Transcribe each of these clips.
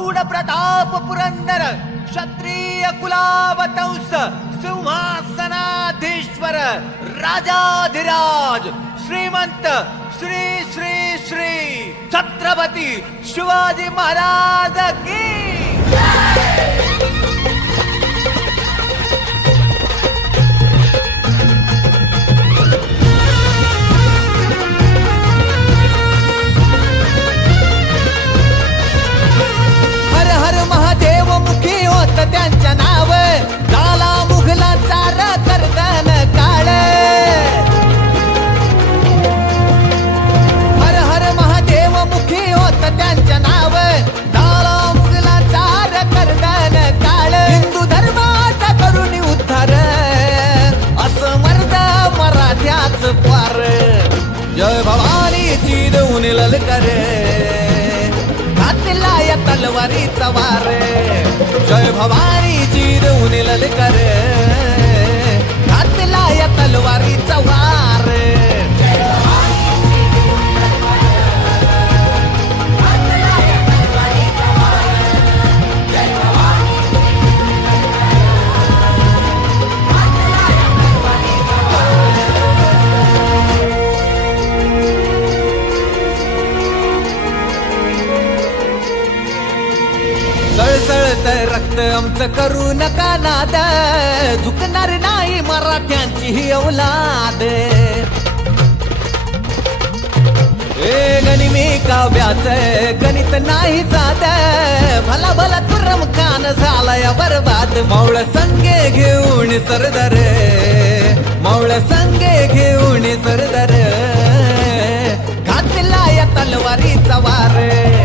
प्रौढ प्रताप पुरंदर क्षत्रिय कुलावतंस सिंहासनाधीश्वर राजाधिराज श्रीमंत श्री श्री श्री छत्रपती शिवाजी महाराज की देऊन करे. घातला या तलवारीचा वार जय भवानीची देऊन ललकर घातला या तलवारीचा वार रक्त आमचं करू नका नाद. झुकणार नाही मराठ्यांची ही औलाद. ए गणिमी काव्याच गणित नाही जात भला भला तुरम रमकान झालाय बरबाद. मावळ संगे घेऊन सरदार. मावळ संगे घेऊन सरदार. घातला या तलवारीचा वार.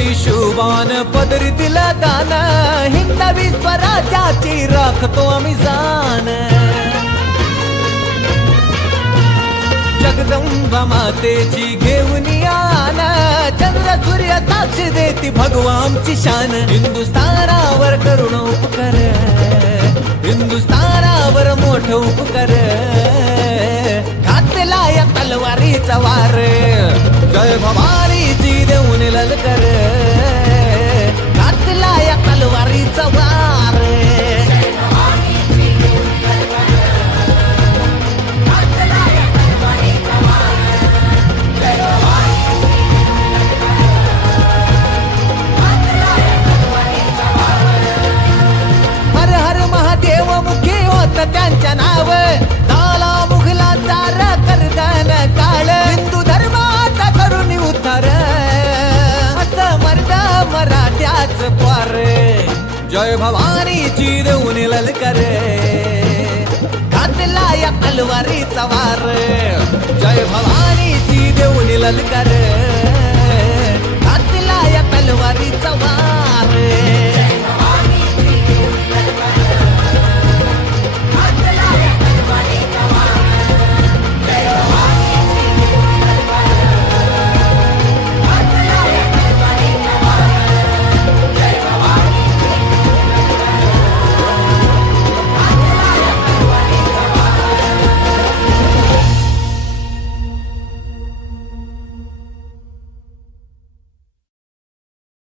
शुभान पदरी दिला दान. हिंदवी स्वराज्याची राखतो आम्ही जाण जगदंबा मातेची घेऊन यान. चंद्र सूर्य साक्षी देती भगवानची शान. हिंदुस्थानावर करुण उपकार. हिंदुस्थानावर मोठ उपकर. घातला या तलवारीचा वार. जय भवान. भवानीची देऊन ललकर घातला या तलवारीचा वार. जय भवानीची देऊन ललकर घातला या तलवारीचा वार.